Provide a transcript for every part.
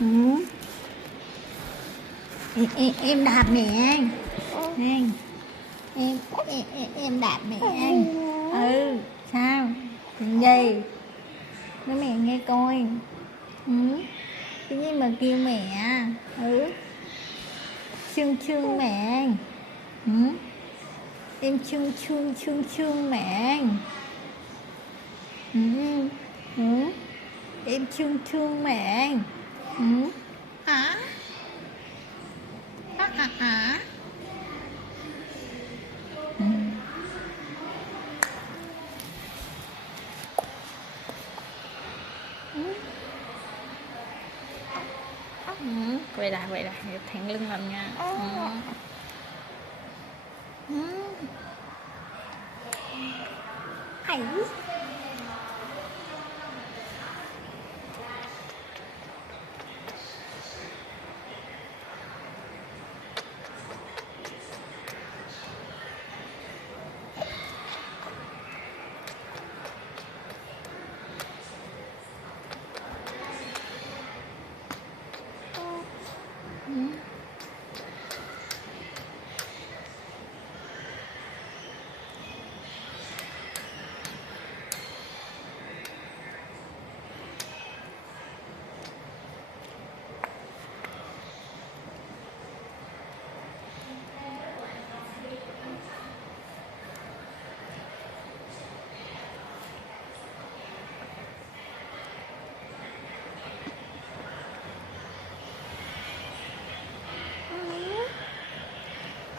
Ừ. Em đạp mẹ An. An. Em đạp mẹ An. Ừ. Sao? Chuyện gì? Nói mẹ nghe coi. Ừ. Cái gì mà kêu mẹ? Ừ. Chương mẹ An. Ừ. Em chương mẹ An. Ừ. Ừ. Em chương mẹ An. Ừ. Hả? Hả? Ừ. Ừ. Ừ. Quay lại thẳng lưng lên nha. Ừ. Ừ. Ấy. Ừ.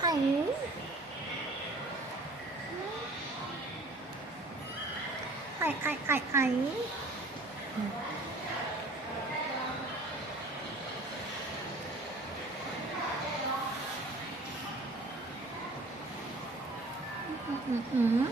Ấy. Ấy. Ừ.